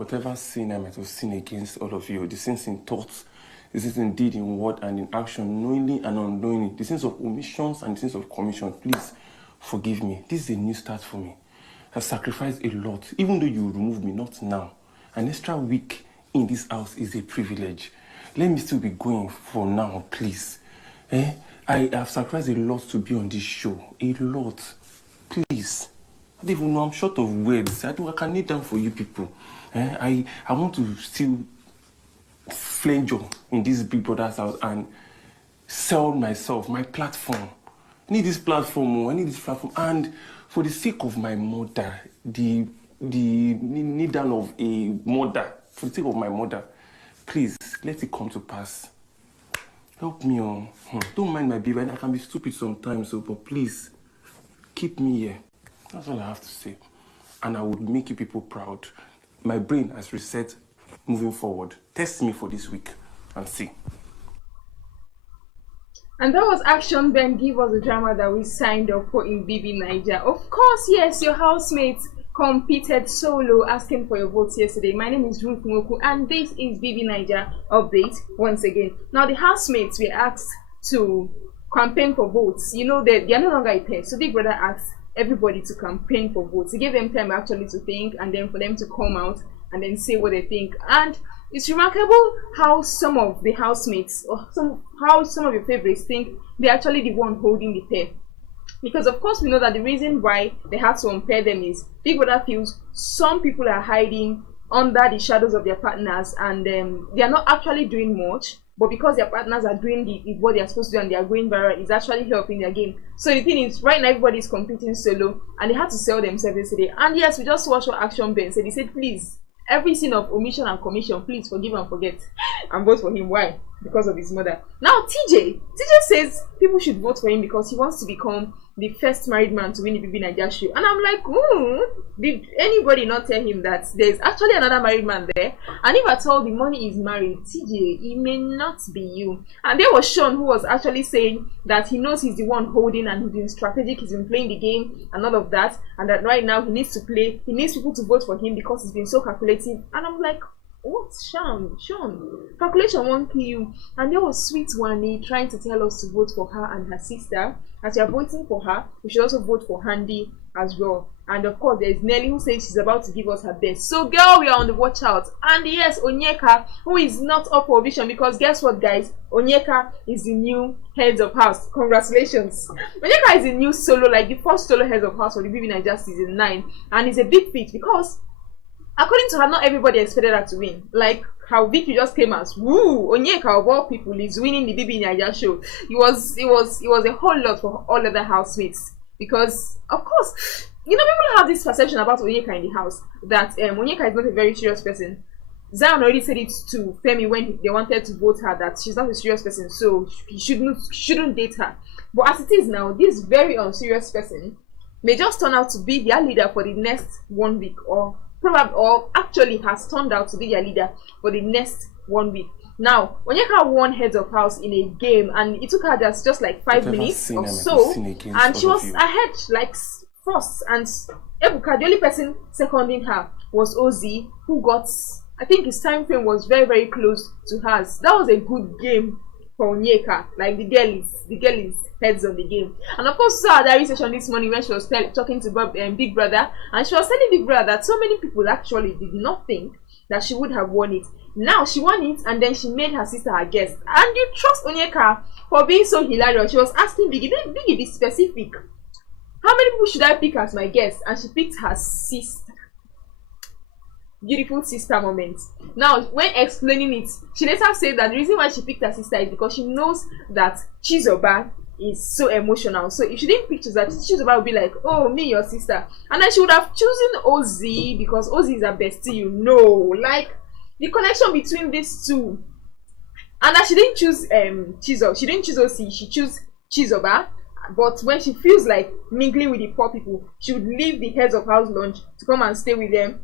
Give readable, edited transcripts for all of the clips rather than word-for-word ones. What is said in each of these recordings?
whatever sin I might have sinned against all of you, the sins in thoughts, the sins in deed, in word, and in action, knowingly and unknowingly, the sins of omissions and the sins of commission, please forgive me. This is a new start for me. I've sacrificed a lot, even though you remove me, not now. An extra week in this house is a privilege. Let me still be going for now, please. I have sacrificed a lot to be on this show. A lot. Please. I don't even know, I'm short of words. I can kneel down for you people. I want to still flange in this Big Brother's house and sell myself, my platform. I need this platform. And for the sake of my mother, the need down of a mother, for the sake of my mother, please, let it come to pass. Help me on. Don't mind my baby. I can be stupid sometimes, but please, keep me here. That's all I have to say. And I would make you people proud. My brain has reset moving forward. Test me for this week and see. And that was Action Ben. Give us the drama that we signed up for in BB Niger. Of course, yes, your housemates competed solo, asking for your votes yesterday. My name is Ruth Moku, and this is BB Niger update once again. Now, the housemates were asked to campaign for votes. You know that they are no longer a pair, so Big Brother asked everybody to campaign for votes. He gave them time actually to think, and then for them to come out and then say what they think. And it's remarkable how some of the housemates, or how some of your favorites think they're actually the one holding the pair. Because of course we know that the reason why they had to unpair them is Big Brother feels some people are hiding under the shadows of their partners, and they are not actually doing much, but because their partners are doing what they are supposed to do and they are going viral, it's actually helping their game. So the thing is, right now everybody is competing solo, and they had to sell themselves yesterday. And yes, we just watched what Action Ben said. He said, please, every sin of omission and commission, please forgive and forget, and vote for him. Why? Because of his mother. Now TJ says people should vote for him because he wants to become the first married man to win the BB Niger show. And I'm like, did anybody not tell him that there's actually another married man there? And if at all the money is married, TJ, it may not be you. And there was Shaun, who was actually saying that he knows he's the one holding, and he's been strategic, he's been playing the game and all of that, and that right now he needs people to vote for him because he's been so calculative. And I'm like, what? Shaun, calculation won't kill you. And there was sweet Wanni trying to tell us to vote for her and her sister. As you are voting for her, we should also vote for Handy as well. And of course, there's Nelly, who says she's about to give us her best. So girl, we are on the watch out. And yes, Onyeka, who is not up for audition, because guess what, guys? Onyeka is the new heads of house. Congratulations. Onyeka is the new solo, like the first solo heads of house for the BB Niger season 9. And it's a big feat because according to her, not everybody expected her to win. Like how Vicky just came as, woo, Onyeka of all people is winning the BB Niger show. It was a whole lot for all other housemates, because of course, you know, people have this perception about Onyeka in the house that Onyeka is not a very serious person. Zion already said it to Femi when they wanted to vote her, that she's not a serious person, so he shouldn't date her. But as it is now, this very unserious person may just turn out to be their leader for the next 1 week, or actually has turned out to be their leader for the next 1 week. Now, Onyeka won heads of house in a game, and it took her just like 5 minutes or so, and she was ahead like first. And Ebuka, the only person seconding her was Ozzy, who got, I think his time frame was very, very close to hers. That was a good game for Onyeka. Like the girl is heads of the game. And of course, saw her diary session this morning when she was talking to Big Brother, and she was telling Big Brother that so many people actually did not think that she would have won it. Now she won it, and then she made her sister her guest. And you trust Onyeka for being so hilarious. She was asking Biggie, be specific. How many people should I pick as my guest? And she picked her sister. Beautiful sister moment. Now, when explaining it, she later said that the reason why she picked her sister is because she knows that Chizoba is so emotional. So if she didn't pick Chizoba would be like, oh, me, your sister. And then she would have chosen Ozzy because Ozzy is her bestie, you know. Like, the connection between these two. And that she didn't choose Chizo. She didn't choose Ozzy, she chose Chizoba. But when she feels like mingling with the poor people, she would leave the heads of house lunch to come and stay with them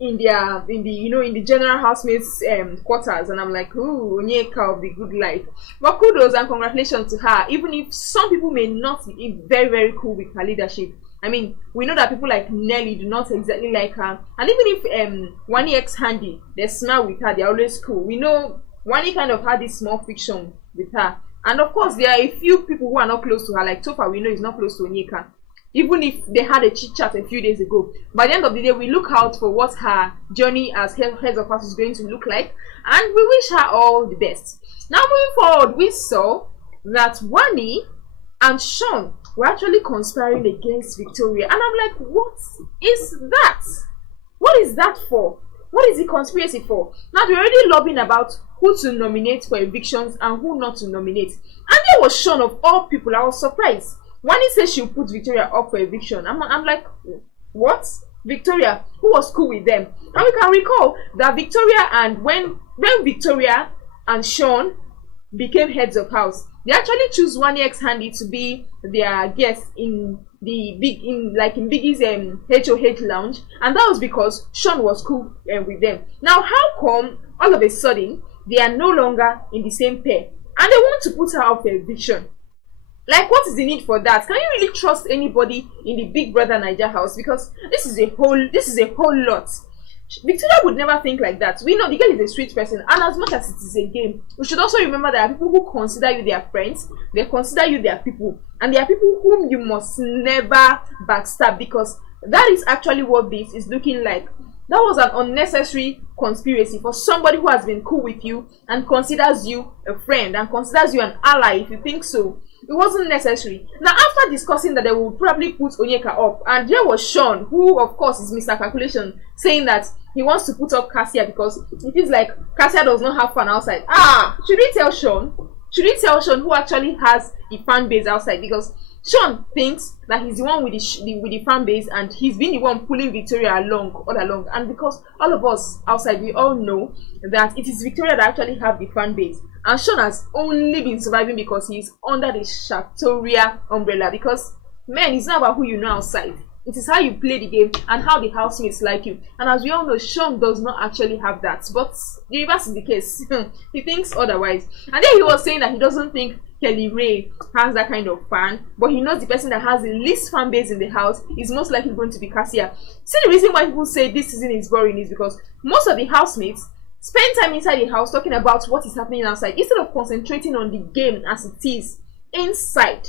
in the general housemates quarters. And I'm like, ooh, Onyeka of the good life. But kudos and congratulations to her. Even if some people may not be very, very cool with her leadership, I mean, we know that people like Nelly do not exactly like her. And even if Wanni X Handy, they smile with her, they're always cool. We know Wanni kind of had this small friction with her. And of course, there are a few people who are not close to her. Like so far, we know is not close to Onyeka. Even if they had a chit chat a few days ago. By the end of the day, we look out for what her journey as heads of house is going to look like. And we wish her all the best. Now moving forward, we saw that Wanni and Shaun were actually conspiring against Victoria. And I'm like, what is that? What is that for? What is the conspiracy for? Now they're already lobbying about who to nominate for evictions and who not to nominate. And there was Shaun of all people. I was surprised. Wanni said she'll put Victoria up for eviction. I'm like, what? Victoria, who was cool with them? And we can recall that Victoria and when Victoria and Shaun became heads of house, they actually choose Wanni X Handy to be their guest in Biggie's HOH lounge, and that was because Shaun was cool with them. Now, how come all of a sudden they are no longer in the same pair and they want to put her up for eviction? Like, what is the need for that? Can you really trust anybody in the Big Brother Niger house? Because this is a whole lot. Victoria would never think like that. We know the girl is a sweet person, and as much as it is a game, we should also remember there are people who consider you their friends, they consider you their people, and there are people whom you must never backstab, because that is actually what this is looking like. That was an unnecessary conspiracy for somebody who has been cool with you and considers you a friend and considers you an ally. If you think so, it wasn't necessary. Now, after discussing that they will probably put Onyeka up, and there was Shaun, who of course is Mr. Calculation, saying that he wants to put up Cassia because it feels like Cassia does not have fun outside. Should we tell Shaun? Should we tell Shaun who actually has a fan base outside? Because Shaun thinks that he's the one with the fan base, and he's been the one pulling Victoria all along. And because all of us outside, we all know that it is Victoria that actually have the fan base. And Shaun has only been surviving because he's under the Victoria umbrella. Because, man, it's not about who you know outside. It is how you play the game and how the housemates like you. And as we all know, Shaun does not actually have that. But the reverse is the case. He thinks otherwise. And then he was saying that he doesn't think Kelly Ray has that kind of fan, but he knows the person that has the least fan base in the house is most likely going to be Cassia. See, the reason why people say this season is boring is because most of the housemates spend time inside the house talking about what is happening outside instead of concentrating on the game as it is inside.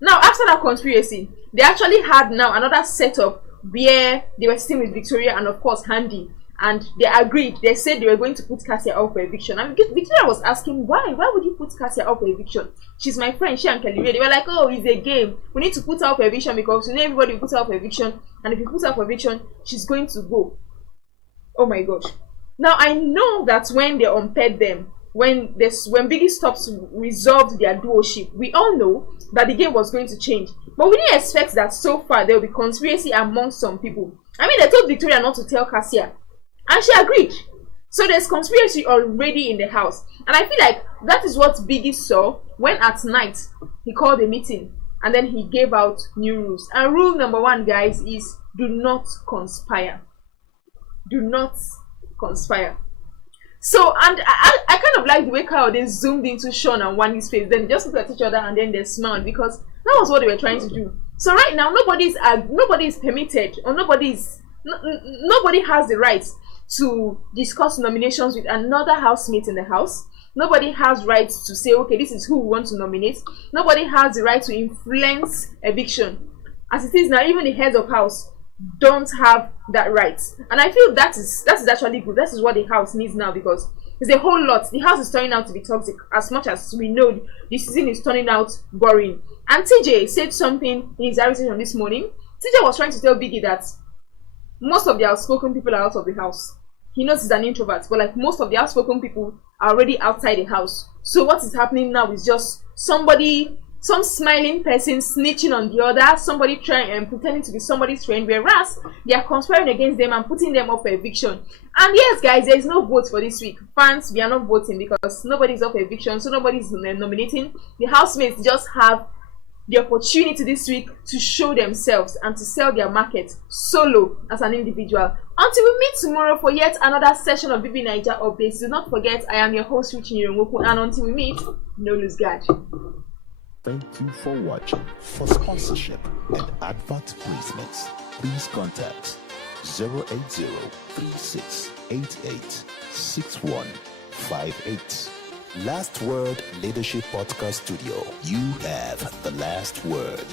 Now, after that conspiracy, they actually had now another setup where they were sitting with Victoria and of course Handy, and they agreed. They said they were going to put Cassia up for eviction. And Victoria was asking, why would you put Cassia up for eviction? She's my friend, she and Kelly Ray. They were like, oh, it's a game, we need to put her up for eviction because you know everybody will put her up for eviction, and if you put her up for eviction, she's going to go. Oh my gosh. Now, I know that when they unpaired them, when Biggie stops resolved their duoship, we all know that the game was going to change. But we didn't expect that so far there will be conspiracy among some people. I mean, they told Victoria not to tell Cassia, and she agreed. So there's conspiracy already in the house. And I feel like that is what Biggie saw when at night he called a meeting and then he gave out new rules. And rule number 1, guys, is do not conspire. Do not conspire. So, and I kind of like the way how they zoomed into Shaun and Wanni's face. Then they just looked at each other and then they smiled because that was what they were trying to do. So right now, nobody is permitted, or nobody has the right to discuss nominations with another housemate in the house. Nobody has rights to say, okay, this is who we want to nominate. Nobody has the right to influence eviction. As it is now, even the heads of house don't have that right. And I feel that is actually good. That is what the house needs now, because there's a whole lot. The house is turning out to be toxic, as much as we know the season is turning out boring. And TJ said something in his conversation this morning. TJ was trying to tell Biggie that most of the outspoken people are out of the house. He knows he's an introvert, but like most of the outspoken people are already outside the house. So what is happening now is just some smiling person snitching on the other, somebody trying and pretending to be somebody's friend, whereas they are conspiring against them and putting them up for eviction. And yes, guys, there is no vote for this week. Fans, we are not voting because nobody's up for eviction, so nobody's nominating. The housemates just have the opportunity this week to show themselves and to sell their market solo as an individual. Until we meet tomorrow for yet another session of BB Niger updates, do not forget I am your host Ruchi Nyirongoku, and until we meet, no lose guard. Thank you for watching. For sponsorship and advert placements, please contact 080-3688-6158. Last Word Leadership Podcast Studio. You have the last word.